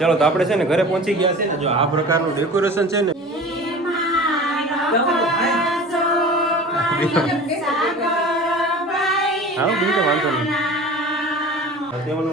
ચાલો તો આપણે છે ને ઘરે પહોંચી ગયા છે ને, જો આ પ્રકારનું ડેકોરેશન છે ને. હા બીજું વાંધો નહીં.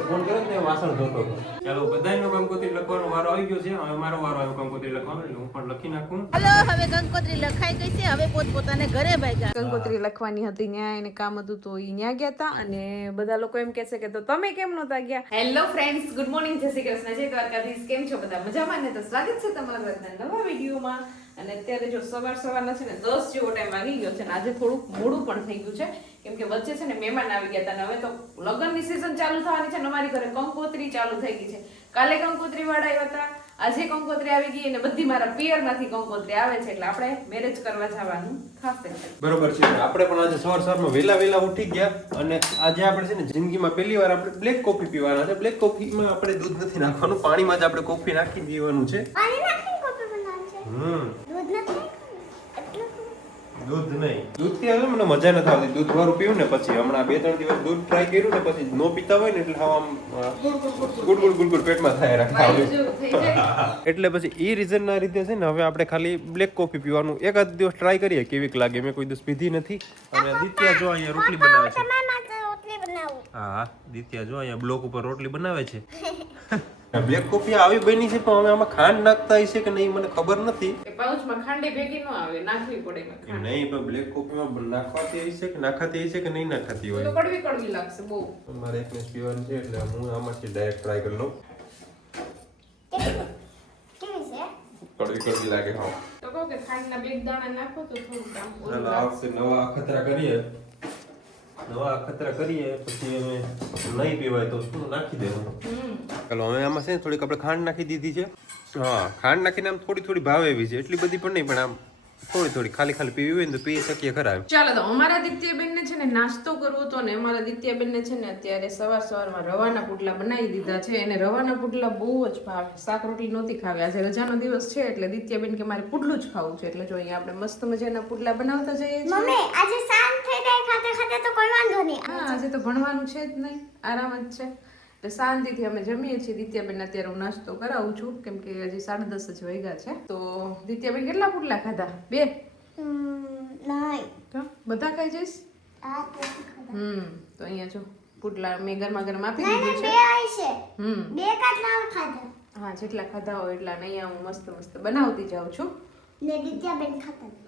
ફોન કર્યો ને વાસણ ધોતો હતો. ચાલો બધાયનો કંકોત્રી લખવાનો વારો આવી ગયો છે. હવે મારો વારો આવ્યો કંકોત્રી લખવાનો, એટલે હું પણ લખી નાખું. હલો, હવે કંકોત્રી લખાઈ ગઈ છે. હવે પોતપોતાને ઘરે ભાગ્યા. કંકોત્રી લખવાની હતી, ન્યા એને કામ હતું તો ઈ ન્યા ગયા હતા. અને બધા લોકો એમ કહે છે કે તો તમે કેમ નહોતા ગયા? હેલો ફ્રેન્ડ્સ, ગુડ મોર્નિંગ, જય શ્રી કૃષ્ણ, જય દ્વારકાધીશ. કેમ છો બધા? મજામાં ને? તો સ્વાગત છે તમારું આજના નવા વિડીયોમાં. અને અત્યારે જો સવારના છે ને 10 જેવો ટાઈમ વાગી ગયો છે ને આજે થોડુંક મોડું પણ થઈ ગયું છે, કેમ કે વચ્ચે છે ને મહેમાન આવી ગયા હતા. હવે તો લગ્નની સિઝન ચાલુ થવાની છે ને, અમારી ઘરે કંકોત્રી ચાલુ થઈ ગઈ છે. કાલે કંકોત્રી વાળા આવ્યા હતા, આજે કંકોત્રી આવી ગઈ અને બધી મારા પિયરમાંથી કંકોત્રી આવે છે, એટલે આપણે મેરેજ કરવા જવાનું થશે. બરોબર છે. આપણે પણ આજે સવારમાં વહેલા ઉઠી ગયા અને આજે આપણે છે ને જિંદગીમાં પહેલી વાર આપણે બ્લેક કોફી પીવાના છે. બ્લેક કોફીમાં આપણે દૂધ નથી નાખવાનું, પાણીમાં જ આપણે કોફી નાખી પીવાનું છે. દૂધ નહીં, દૂધથી હવે મને મજા નથી આવતી. દૂધ વાળું પીવું ને પછી હમણાં 2-3 દિવસ દૂધ ટ્રાય કર્યું ને પછી નો પીતા હોય ને એટલે આમ ગુડ પેટમાં થાય રાખે. એટલે પછી એ રીઝન ના રીતે છે ને હવે આપણે ખાલી બ્લેક કોફી પીવાનું એકાદ દિવસ ટ્રાય કરીએ કેવીક લાગે. મેં કોઈ દિવસ પીધી નથી. અને દિત્યા જો અહીંયા રોટલી બનાવે છે. હા દિત્યા જો અહીંયા બ્લોક ઉપર રોટલી બનાવે છે. બ્લેક કોફી આવી બની છે પણ હવે આમાં ખાંડ નાખતા હશે કે નહીં મને ખબર નથી. પાઉચમાં ખાંડે ભેગી ન આવે, નાખવી પડે. નહીં પણ બ્લેક કોફીમાં નાખવાતી હશે કે નાખાતી હશે કે નહીં નાખાતી હોય. તો કડવી લાગશે બહુ. મારે એક મેચ પીવાનું છે એટલે હું આમાંથી ડાયરેક્ટ ટ્રાય કરી લઉં. કડવી લાગે. હા તો કહો કે ખાંડના 2 દાણા નાખો તો થોડું કામ ચાલો આ વખતે નવા અખતરા કરીએ પછી અમે નહીં પીવાય તો શું નાખી દેવાનું. ચાલો હવે આમાં છે ને થોડીક આપણે ખાંડ નાખી દીધી છે. હા ખાંડ નાખીને આમ થોડી ભાવે એવી છે, એટલી બધી પણ નહીં, પણ આમ થોડી ખાલી પીવી હોય ને તો પી શકીએ ખરા. ચાલો તો અમારા દિત્યાબેન ને છે ને નાસ્તો કરવો હતો ને અમારા દિત્યાબેન ને છે ને અત્યારે સવારમાં રવાના પુડલા બનાવી દીધા છે. એને રવાના પુડલા બહુ જ ભાવે, શાક રોટલી નહોતી ખાવી. આજે રજાનો દિવસ છે એટલે દિત્યાબેન કે મારે પુડલું જ ખાવું છે, એટલે જો અહીંયા આપણે મસ્ત મજાના પુડલા બનાવતા જઈએ છીએ. મમ્મી આજે શાંત થઈ જાય ખાતે તો કોઈ વાંધો નહીં. હા આજે તો ભણવાનું છે જ નહીં, આરામ જ છે, એટલે શાંતિથી અમે જમીએ છીએ. દિત્યાબેન અત્યારે હું નાસ્તો કરાવું છું કેમ કે હજી 10:30 જ વાગ્યા છે. તો દિત્યાબેન કેટલા પુડલા ખાધા? 2? નહીં તો બધા ખાઈ જઈશ. તો અહીંયા જો પુડલા મેં ગરમા આપી દીધું છે. 2 કાટલા ખાધા. હા જેટલા ખાધા હોય એટલા. અહીંયા હું મસ્ત બનાવતી જાઉં છું.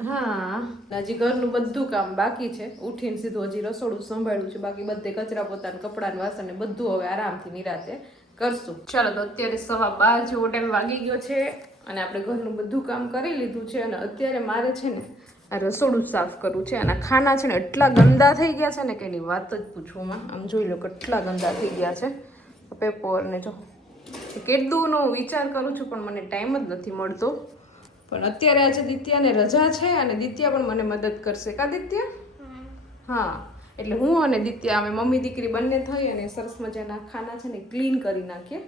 હા હજી ઘરનું બધું કામ બાકી છે. ઉઠીને સીધું હજી રસોડું સંભાળ્યું છે, બાકી બધે કચરા પોતાના કપડાં વાસણ બધું હવે આરામથી નિરાતે કરશું. ચાલો તો અત્યારે 12:15 જેવો ટાઈમ વાગી ગયો છે અને આપણે ઘરનું બધું કામ કરી લીધું છે. અને અત્યારે મારે છે ને આ રસોડું સાફ કરવું છે. અને ખાના છે ને એટલા ગંદા થઈ ગયા છે ને કે એની વાત જ પૂછવામાં. આમ જોઈ લો કેટલા ગંદા થઈ ગયા છે. પેપર ને જો કેટલુંનો વિચાર કરું છું પણ મને ટાઈમ જ નથી મળતો. પણ અત્યારે આજે દિત્યાને રજા છે અને દિત્યા પણ મને મદદ કરશે. કા દિત્યા? હા એટલે હું અને દિત્યા અમે મમ્મી દીકરી બંને થઈ અને સરસ મજાના ખાના છે ને ક્લીન કરી નાખીએ.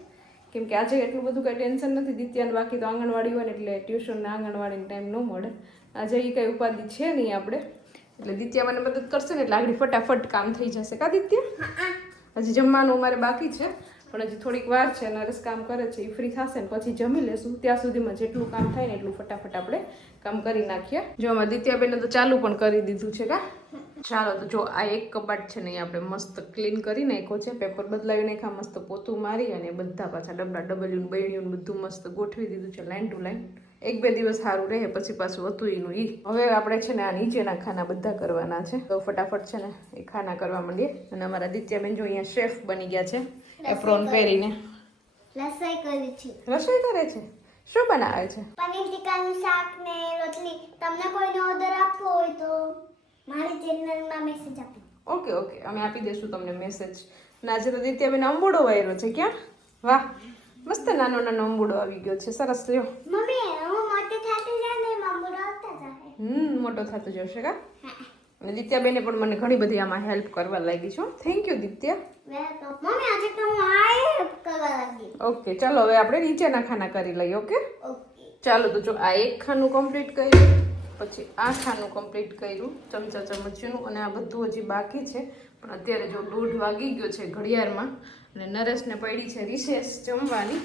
કેમ કે આજે એટલું બધું કંઈ ટેન્શન નથી દિત્યાને. બાકી તો આંગણવાડી હોય ને એટલે ટ્યુશન ને આંગણવાડીનો ટાઈમ ન મળે. આજે એ કંઈ ઉપાધિ છે નહીં આપણે, એટલે દિત્યા મને મદદ કરશે ને એટલે આગળ ફટાફટ કામ થઈ જશે. કા દિત્યા? હજી જમવાનું અમારે બાકી છે પણ હજી થોડીક વાર છે. નરેશ કામ કરે છે, એ ફ્રી થશે ને પછી જમી લેશું. ત્યાં સુધીમાં જેટલું કામ થાય ને એટલું ફટાફટ આપણે કામ કરી નાખીએ. જો અમારે દિત્યાબેને તો ચાલુ પણ કરી દીધું છે. કા ચાલો તો જો આ એક કબાટ છે ને આપણે મસ્ત ક્લીન કરી નાખ્યો છે. પેપર બદલાવી નાખ્યા, મસ્ત પોતું મારી અને બધા પાછા ડબલા ડબલ્યુ બૈણીયું બધું મસ્ત ગોઠવી દીધું છે લાઈન ટુ લાઈન. 1-2 દિવસ સારું રહે પછી પાછું હતું એનું ઈ. હવે આપણે છે ને આ નીચેના ખાના બધા કરવાના છે તો ફટાફટ છે ને એ ખાના કરવા માંડીએ. અને અમારા દિત્યાબેન જો અહીંયા શેફ બની ગયા છે એપ્રોન પહેરીને. રસોઈ કરી છે. રસોઈ કરે છે? શું બનાવે છે? પનીર ટીકાનું શાક ને રોટલી. તમને કોઈને ઓર્ડર આપવો હોય તો મારી ચેનલમાં મેસેજ આપો. ઓકે અમે આપી દઈશું તમને મેસેજ. આજે તો દિત્યાબેન અંબુડો વાયરો છે. ક્યાં? વાહ મસ્ત નાનો અંબુડો આવી ગયો છે. સરસ લ્યો. મમ્મી હું મોટી થતી જાય ને અંબુડો આવતા જાય. મોટો થતો જશે. કા અને દિત્યાબેને પણ મને ઘણી બધી આમાં હેલ્પ કરવા લાગી છો. Thank you Ditya. મમ્મી આજે તો હું હેલ્પ કરવા લાગી. ઓકે ચાલો હવે આપણે નીચેના ખાના કરી લઈએ. ઓકે ચાલો તો જો આ એક ખાનું કમ્પ્લીટ કર્યું, પછી આ ખાનું કમ્પ્લીટ કર્યું ચમચા ચમચીનું, અને આ બધું હજી બાકી છે. પણ અત્યારે જો 1:30 વાગી ગયો છે ઘડિયાળમાં અને નરેશને પડી છે રિસેસ જમવાની.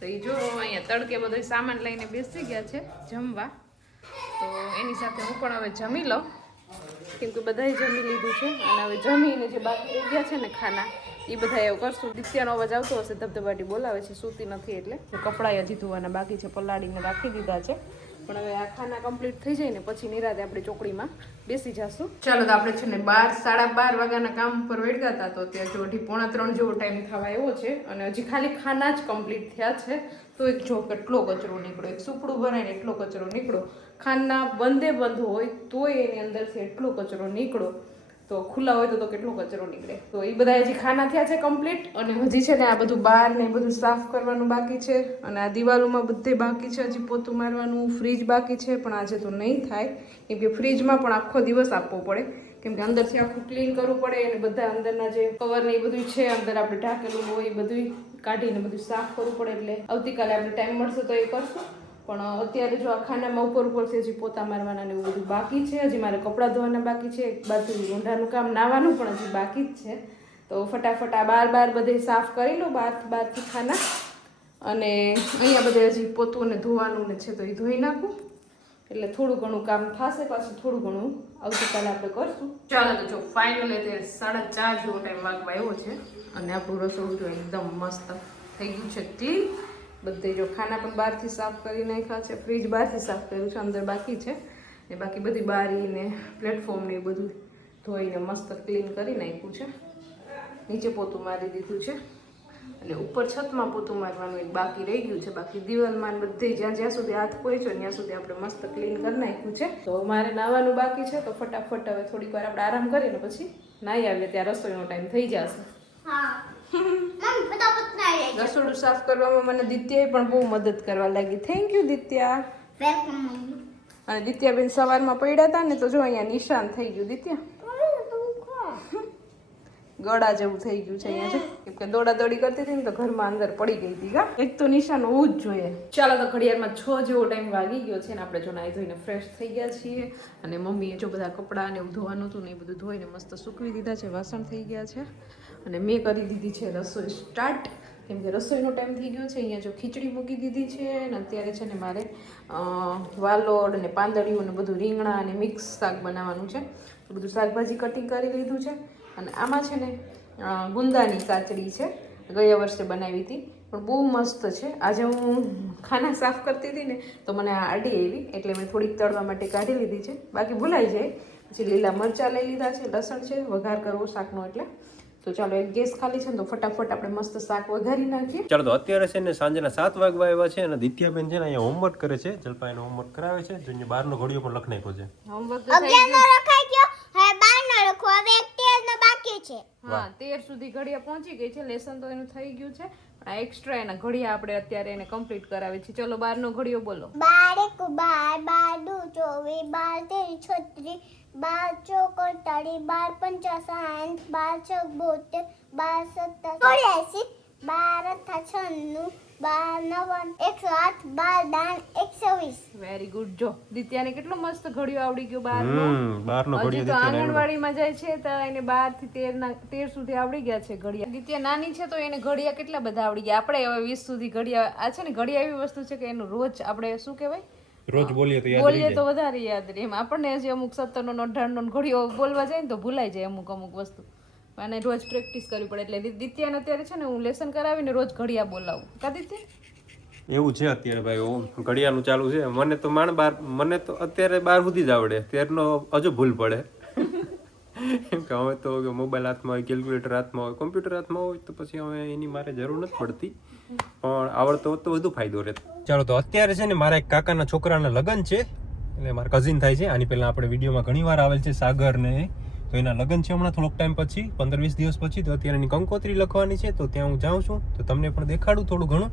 તો એ જો અહીંયા તડકે બધો સામાન લઈને બેસી ગયા છે જમવા. તો એની સાથે હું પણ હવે જમી લઉં, કેમ કે બધાએ જમી લીધું છે. અને હવે જમીને જે બાકી રહી ગયા છે ને ખાના, એ બધા એવું કરશું. દિત્યાનો અવાજ આવતો હશે, ધબધબાટી બોલાવે છે, સૂતી નથી એટલે. કપડાં હજી ધોવાના બાકી છે, પલાળીને રાખી દીધા છે. પણ હવે આ ખાના કમ્પ્લીટ થઈ જાય ને પછી નિરાતે આપણે ચોકડીમાં બેસી જશું. ચાલો તો આપણે છે ને 12:30 વાગ્યાના કામ ઉપર વેડગા હતા, તો ત્યાં જો 2:45 જેવો ટાઈમ થવા આવ્યો છે. અને હજી ખાલી ખાના જ કમ્પ્લીટ થયા છે, તો એક જો કેટલો કચરો નીકળ્યો, એક સુપડું ભરાઈને એટલો કચરો નીકળ્યો. ખાના બંધ હોય તોય એની અંદરથી એટલો કચરો નીકળ્યો. તો ખુલ્લા હોય તો કેટલો કચરો નીકળે. તો એ બધા હજી ખાના થયા છે કમ્પ્લીટ. અને હજી છે ને આ બધું બહાર ને બધું સાફ કરવાનું બાકી છે. અને આ દિવાલોમાં બધે બાકી છે, હજી પોતું મારવાનું. ફ્રીજ બાકી છે, પણ આજે તો નહીં થાય, કેમ કે ફ્રીજમાં પણ આખો દિવસ આપવો પડે, કેમ કે અંદરથી આખું ક્લીન કરવું પડે. અને બધા અંદરના જે કવર ને એ બધું છે અંદર આપણે ઢાંકેલું હોય એ બધું કાઢીને બધું સાફ કરવું પડે. એટલે આવતીકાલે આપણે ટાઈમ મળશે તો એ કરશું. પણ અત્યારે જો આ ખાનામાં ઉપરથી હજી પોતા મારવાના ને એવું બધું બાકી છે. હજી મારે કપડાં ધોવાના બાકી છે, એક બાજુ ઊંધાનું કામ નાવાનું પણ હજી બાકી જ છે. તો ફટાફટ આ બાર બધે સાફ કરી લો, બારથી ખાના. અને અહીંયા બધે હજી પોતું ને ધોવાનું ને છે, તો એ ધોઈ નાખું એટલે થોડું ઘણું કામ થશે. પાછું થોડું ઘણું આવતીકાલે આપણે કરશું. ચાલો તો જો ફાઇનલી અત્યારે 4:30 જેવો ટાઈમ વાગવા આવ્યો છે. અને આપણું રસોડું જો એકદમ મસ્ત થઈ ગયું છે ક્લીન. બધે જો ખાના પણ બહારથી સાફ કરી નાખ્યા છે, ફ્રીજ બહારથી સાફ કર્યું છે, અંદર બાકી છે. ને બાકી બધી બારી ને પ્લેટફોર્મ ને એ બધું ધોઈને મસ્ત ક્લીન કરી નાખ્યું છે. નીચે પોતું મારી દીધું છે. અને ઉપર છતમાં પોતું મારવાનું એક બાકી રહી ગયું છે. બાકી દિવાલમાં બધે જ્યાં સુધી હાથ પહોંચ્યો ત્યાં સુધી આપણે મસ્ત ક્લીન કરી નાખ્યું છે. તો મારે નાવાનું બાકી છે, તો ફટાફટ હવે થોડીક વાર આપણે આરામ કરીને પછી નાહી આવીએ, ત્યાં રસોઈનો ટાઈમ થઈ જશે. રસોડું સાફ કરવામાં મને દિત્યાએ પણ બહુ મદદ કરવા લાગી. Thank you Ditya. અને દિત્યાબેન સવારમાં પડ્યા હતા ને, તો જો અહીંયા નિશાન થઈ ગયું. દિત્યા ગળા જેવું થઈ ગયું છે અહીંયા, કેમ કે દોડાદોડી કરતી હતી ને તો ઘરમાં અંદર પડી ગઈ હતી. એક તો નિશાન હોવું જ જોઈએ. ચાલો તો ઘડિયાળમાં 6 જેવો ટાઈમ વાગી ગયો છે ને આપણે જો નાહી ધોઈને ફ્રેશ થઈ ગયા છીએ. અને મમ્મીએ જો બધા કપડાં ને એવું ધોવાનું હતું ને એ બધું ધોઈને મસ્ત સૂકવી દીધા છે, વાસણ થઈ ગયા છે. અને મેં કરી દીધી છે રસોઈ સ્ટાર્ટ, કેમ કે રસોઈનો ટાઈમ થઈ ગયો છે. અહીંયા જો ખીચડી મૂકી દીધી છે. અને અત્યારે છે ને મારે વાલોડ અને પાંદડિયું ને બધું રીંગણા અને મિક્સ શાક બનાવવાનું છે. બધું શાકભાજી કટિંગ કરી લીધું છે. અને આમાં છે ને ગુંદાની કાચડી છે, ગયા વર્ષે બનાવી હતી, પણ બહુ મસ્ત છે. આજે હું ખાના સાફ કરતી હતી ને તો મને આ આડી આવી, એટલે મેં થોડીક તળવા માટે કાઢી લીધી છે. બાકી ભૂલાઈ જાય. પછી લીલા મરચાં લઈ લીધા છે, લસણ છે, વઘાર કરવો શાકનો એટલે. તો ચાલો એક ગેસ ખાલી છે ને તો ફટાફટ આપણે મસ્ત શાક વઘારી નાખીએ. ચાલો તો અત્યારે છે ને સાંજના 7 વાગવા આવ્યા છે. અને દિત્યાબેન છે ને અહીંયા હોમવર્ક કરે છે, જલપા એનો હોમવર્ક કરાવે છે. જો બહારનો ઘડિયો પણ લખ નાખ્યો છે. હોમવર્ક રખાઈ ગયો, હવે 12 લખો, હવે 13 બાકી છે. હા 13 સુધી ઘડિયા પહોંચી ગઈ છે. લેસન તો એનું થઈ ગયું છે. આ એક્સ્ટ્રા એના ઘડિયા આપણે અત્યારે એને કમ્પ્લીટ કરાવી છે. ચલો 12 નો ઘડિયો બોલો. 12 1 12 24 12 13 24 12 48 12 12 126 વેરી ગુડ. જો દિત્યાને કેટલો મસ્ત ઘડિયો આવડી ગયો 12 નો. હજી તો આંગણવાડીમાં જાય છે તો એને 12 થી 13 સુધી આવડી ગયા છે ઘડિયા. દિત્યા નાની છે તો એને ઘડિયા કેટલા બધા આવડી ગયા. આપણે હવે 20 સુધી ઘડિયા. આ છે ને ઘડિયા એવી વસ્તુ છે કે એનું રોજ આપણે શું કહેવાય, રોજ બોલીએ તો વધારે યાદ રહે. એમ આપણને હજી અમુક 17 નો 18 નો ઘડિયો બોલવા જાય ને તો ભૂલાઈ જાય અમુક વસ્તુ. અને રોજ પ્રેક્ટિસ કરવી પડે. એટલે દિત્યાને અત્યારે છે ને હું લેસન કરાવીને રોજ ઘડિયા બોલાવું. કા દિત્યા? એવું છે અત્યારે ભાઈ ઘડિયાળનું ચાલુ છે. મને તો અત્યારે 12 સુધી જ આવડે, 13નો હજુ ભૂલ પડે. કેમ કે હવે તો મોબાઈલ હાથમાં હોય, કેલ્ક્યુલેટર હાથમાં હોય, કોમ્પ્યુટર હાથમાં હોય, તો પછી હવે એની મારે જરૂર નથી પડતી. પણ આવડતો હોત તો વધુ ફાયદો રહે. ચાલો તો અત્યારે છે ને મારા એક કાકાના છોકરાના લગ્ન છે, એટલે મારા કઝિન થાય છે. આની પહેલા આપણે વિડીયોમાં ઘણી વાર આવેલ છે સાગર ને, તો એના લગ્ન છે હમણાં થોડોક ટાઈમ પછી, 15-20 દિવસ પછી. તો અત્યારે એની કંકોત્રી લખવાની છે, તો ત્યાં હું જાઉં છું. તો તમને પણ દેખાડું થોડું ઘણું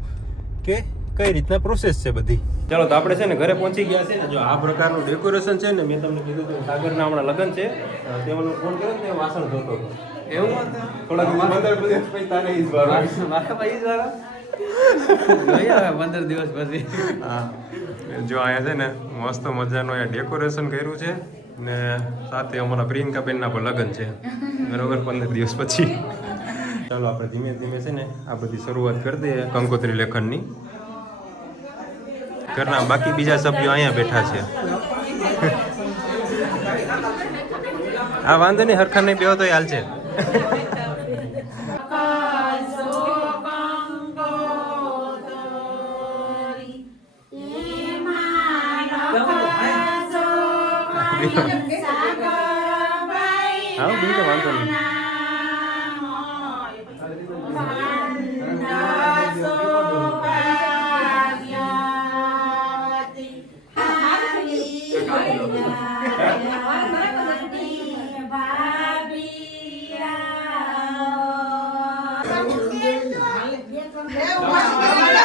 કે કઈ રીતના પ્રોસેસ છે બધી. ચાલો તો આપણે છે ને ઘરે પહોંચી ગયા છે ને. જો આ પ્રકારનું ડેકોરેશન છે ને, મેં તમને કીધું કે સાગરના હમણાં લગ્ન છે, તેનો ફોન કર્યો ને વાસણ ધોતો હતો. એવું થોડાક 15 દિવસ પછી તારે ઈ જ વાળા 15 દિવસ પછી. હા જો અહીંયા છે ને મસ્ત મજાનું અહીંયા ડેકોરેશન કર્યું છે. ને સાથે અમારા પ્રિયંકાબેનના પણ લગ્ન છે બરોબર, 15 દિવસ પછી. ચાલો આપણે ધીમે ધીમે છે ને આ બધી શરૂઆત કરી દઈએ કંકોત્રી લેખનની. ઘરના બાકી બીજા સભ્યો અહીંયા બેઠા છે. આ વાંધો નહીં, હરખા નહીં બેહો તો હાલ છે. હા બીજું વાંધો નહીં.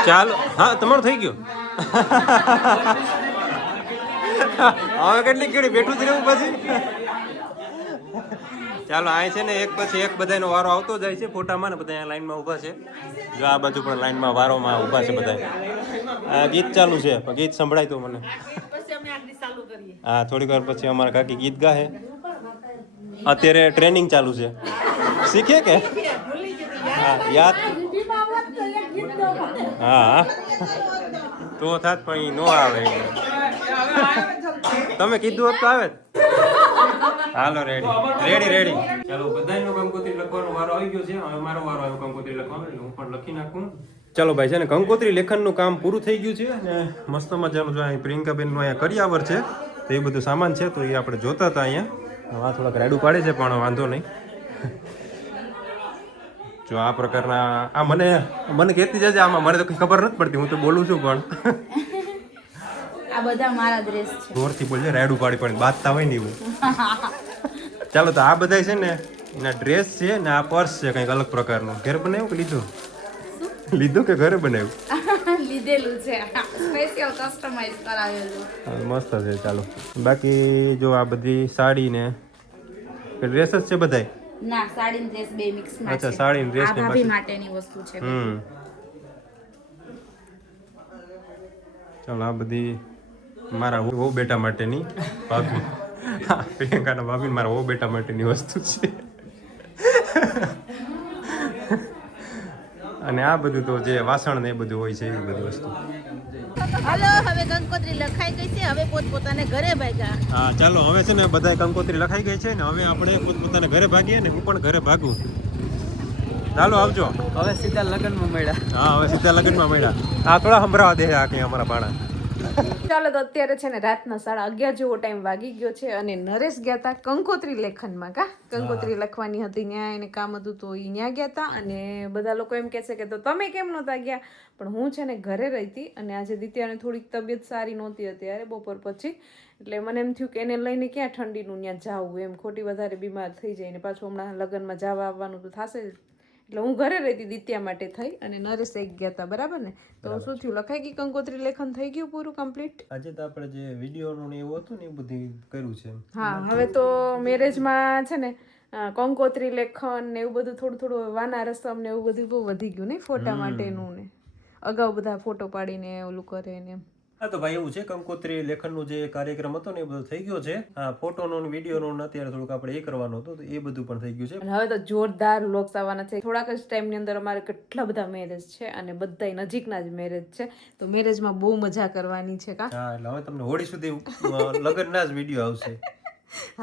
ચાલો હા તમારું થઈ ગયું. હવે કેટલી કેડી બેઠું જ રહેવું પછી. ચાલો અહીં છે ને એક પછી એક બધાનો વારો આવતો જાય છે ફોટામાં ને બધા અહીંયા લાઈનમાં ઊભા છે. જો આ બાજુ પણ લાઈનમાં વારોમાં ઊભા છે બધા. આ ગીત ચાલુ છે પણ ગીત સંભળાય તો મને. હા થોડીક વાર પછી અમારા કાકી ગીત ગાહે. અત્યારે ટ્રેનિંગ ચાલુ છે. શીખે કે હા યાદ હા તો થાત પણ ઈ નો આવે. તમે કીધું હોત તો આવે. હાલો રેડી. ચાલો બધાનો કંકોત્રી લખવાનો વારો આવી ગયો છે. હવે મારો વારો આવ્યો કંકોત્રી લખવાનો, એટલે હું પણ લખી નાખું. ચાલો ભાઈ છે ને કંકોત્રી લેખનનું કામ પૂરું થઈ ગયું છે અને મસ્ત મજાનું જો અહીં પ્રિયંકાબેનનું અહીંયા કરિયાવર છે તો એ બધું સામાન છે તો એ આપણે જોતા હતા અહીંયા. આ થોડાક રાડું પાડે છે પણ વાંધો નહીં. જો આ પ્રકારના આ મને કહેતી જશે આમાં, મને તો કંઈ ખબર નથી પડતી, હું તો બોલું છું પણ આ બધા મારા ડ્રેસ છે. જોરથી બોલજે, રાડું પાડી બાંધતા હોય ને એવું. ચાલો તો આ બધા છે ને એના ડ્રેસ છે ને આ પર્સ છે કંઈક અલગ પ્રકારનું. ઘરે બનાવ્યું કે લીધું કે ઘરે બનાવ્યું? લીધેલું છે, સ્પેશિયલ કસ્ટમાઇઝ કરાવેલું. મસ્ત છે. ચાલો બાકી જો આ બધી સાડી ને ડ્રેસ જ છે બધાય. ના સાડી ને ડ્રેસ બે મિક્સ માં છે. અચ્છા સાડી ને ડ્રેસ ને ભાભી માટેની વસ્તુ છે. ચાલો આ બધી મારા વહુ બેટા માટેની ભાભી પ્રિયંકાના ભાભી મારા વહુ બેટા માટેની વસ્તુ છે. અને આ બધું તો જે વાસણ ને એ બધું હોય છે એવી બધી વસ્તુ. હાલો હવે કંકોત્રી લખાઈ ગઈ છે, હવે પોતપોતાને ઘરે ભાગ્યા. હા ચાલો હવે છે ને બધા કંકોત્રી લખાઈ ગઈ છે ને હવે આપણે પોતપોતાના ઘરે ભાગીએ ને હું પણ ઘરે ભાગું. ચાલો આવજો. હવે સીધા લગ્નમાં મળ્યા. હા હવે સીધા લગ્નમાં મળ્યા. આ થોડા સંભળાવા દે આ કઈ અમારા પાણા. ચાલો તો અત્યારે છે ને રાતના 11:30 જેવો ટાઈમ વાગી ગયો છે અને નરેશ ગયા હતા કંકોત્રી લેખનમાં. કંકોત્રી લખવાની હતી, ત્યાં એને કામ હતું તો એ ત્યાં ગયા હતા. અને બધા લોકો એમ કહે છે કે તો તમે કેમ નહોતા ગયા? પણ હું છે ને ઘરે રહી હતી અને આજે દિત્યાને થોડીક તબિયત સારી નહોતી અત્યારે બપોર પછી, એટલે મને એમ થયું કે એને લઈને ક્યાં ઠંડીનું ત્યાં જાવું, એમ ખોટી વધારે બીમાર થઈ જાય ને પાછું હમણાં લગ્નમાં જવા આવવાનું તો થશે જ. એટલે હું ઘરે રહેતી દિત્યા માટે થઈ અને નરેશ એક ગયા હતા. બરાબર ને? તો શું થયું, લખાઈ ગઈ કંકોત્રી લેખન થઈ ગયું પૂરું કમ્પ્લીટ? આજે તો આપણે જે વિડીયોનું ને એવું હતું ને એ બધું કર્યું છે. હા હવે તો મેરેજમાં છે ને કંકોત્રી લેખન ને એવું બધું થોડું વાના રસમ ને એવું બધું બહુ વધી ગયું ને ફોટા માટેનું ને અગાઉ બધા ફોટો પાડીને ઓલું કરે ને એમ. હા તો ભાઈ એવું છે કંકોત્રી લેખનનું જે કાર્યક્રમ હતો ને એ બધું થઈ ગયો છે. હા ફોટોનો ને વિડીયોનો અત્યારે થોડુંક આપણે એ કરવાનું હતું તો એ બધું પણ થઈ ગયું છે. અને હવે તો જોરદાર વ્લોગ્સ આવવાના છે. થોડાક જ ટાઈમની અંદર અમારે કેટલા બધા મેરેજ છે અને બધાય નજીકના જ મેરેજ છે, તો મેરેજમાં બહુ મજા કરવાની છે. કા હા એટલે હવે તમને હોળી સુધી લગ્નના જ વિડીયો આવશે.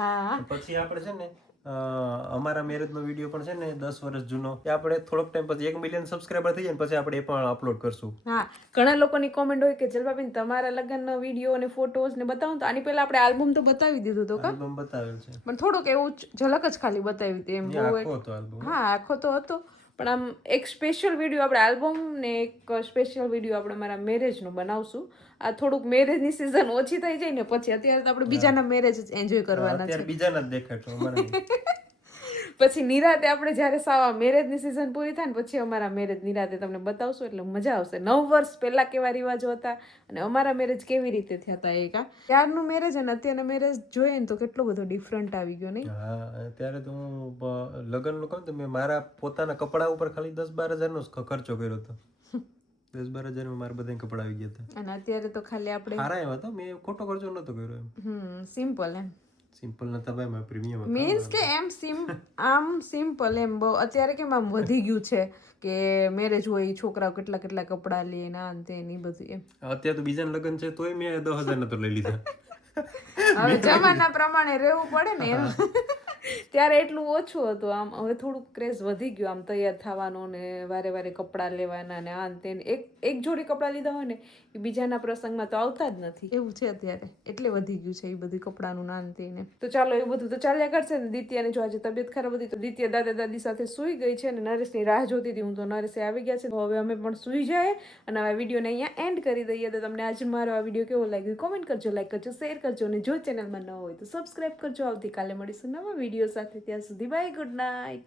હા પછી આપણે છે ને અમારા મેરેજનો વિડીયો પણ છે ને 10 વર્ષ જૂનો એ આપણે થોડોક ટાઈમ પછી 1 મિલિયન સબસ્ક્રાઇબર થઈ જાય પછી આપણે એ પણ અપલોડ કરશું. હા ઘણા લોકોની કોમેન્ટ હોય કે જલપાબેન તમારા લગ્નનો વિડીયો અને ફોટોઝ ને બતાવો તો આની પહેલા આપણે આલ્બમ તો બતાવી દીધું તો કા આલ્બમ બતાવેલ છે પણ થોડુંક એવું ઝલક જ ખાલી બતાવી હતી એમ. આખો હતો આલ્બમ. હા આખો તો હતો પણ આમ એક સ્પેશિયલ વિડીયો આપણે આલ્બમ ને એક સ્પેશિયલ વિડીયો આપણે મારા મેરેજનું બનાવશું. આ થોડુંક મેરેજની સિઝન ઓછી થઈ જાય ને પછી, અત્યારે તો આપણે બીજાના મેરેજ જ એન્જોય કરવાના છે. અત્યારે બીજાના જ દેખાડશો અમારે. પછી નિરાતે આપણે જ્યારે સાવા મેરેજની સિઝન પૂરી થાય ને પછી અમારા મેરેજ નિરાતે તમને બતાવશું એટલે મજા આવશે. 9 વર્ષ પહેલા કેવા રિવાજો હતા અને અમારા મેરેજ કેવી રીતે થયા હતા એ કા ત્યારનું મેરેજ અને અત્યારના મેરેજ જોઈએ ને તો કેટલો બધો ડિફરન્ટ આવી ગયો નહીં? હા અત્યારે તો હું લગ્નનું કહું તો મેં મારા પોતાના કપડા ઉપર ખાલી 10-12 હજારનો ખર્ચો કર્યો હતો. 10-12 હજારમાં મારા બધા કપડા આવી ગયા હતા અને અત્યારે તો ખાલી આપણે સારા એવા હતા. મેં ખોટો ખર્ચો નતો કર્યો એમ. સિમ્પલ એમ સિમ્પલ નતા ભાઈ મારે પ્રીમિયમ મીન્સ કે આમ સિમ્પલ એમ બહુ અત્યારે કેમ આમ વધી ગયું છે કે મેરેજ હોય છોકરાઓ કેટલા કેટલા કપડાં લે ના તે ની બધું એમ અત્યારે તો બીજાના લગ્ન છે તોય મેં 10,000 ના તો લઈ લીધા હવે જમાના પ્રમાણે રહેવું પડે ને એમ ત્યારે એટલું ઓછું હતું આમ હવે થોડુંક ક્રેઝ વધી ગયું આમ તૈયાર થવાનું ને વારે વારે કપડાં લેવાના ને આ તે એક જોડી કપડાં લીધા હોય ને એ બીજાના પ્રસંગમાં તો આવતા જ નથી એવું છે અત્યારે એટલે વધી ગયું છે એ બધું કપડાનું નાન તેને તો ચાલો એ બધું તો ચાલ્યા કરશે ને દિત્યાની જો આજે તબિયત ખરાબ હતી તો દિત્યા દાદા દાદી સાથે સૂઈ ગઈ છે અને નરેશની રાહ જોતી હતી હું તો નરેશે આવી ગયા છે તો હવે અમે પણ સૂઈ જાય અને આ વિડીયોને અહીંયા એન્ડ કરી દઈએ તો તમને આજે મારો આ વિડીયો કેવો લાગ્યો કોમેન્ટ કરજો લાઈક કરજો શેર કરજો અને જો ચેનલમાં ન હોય તો સબસ્ક્રાઇબ કરજો આવતીકાલે મળીશું નવા વિડીયો સાથે ત્યાં સુધી બાય ગુડ નાઇટ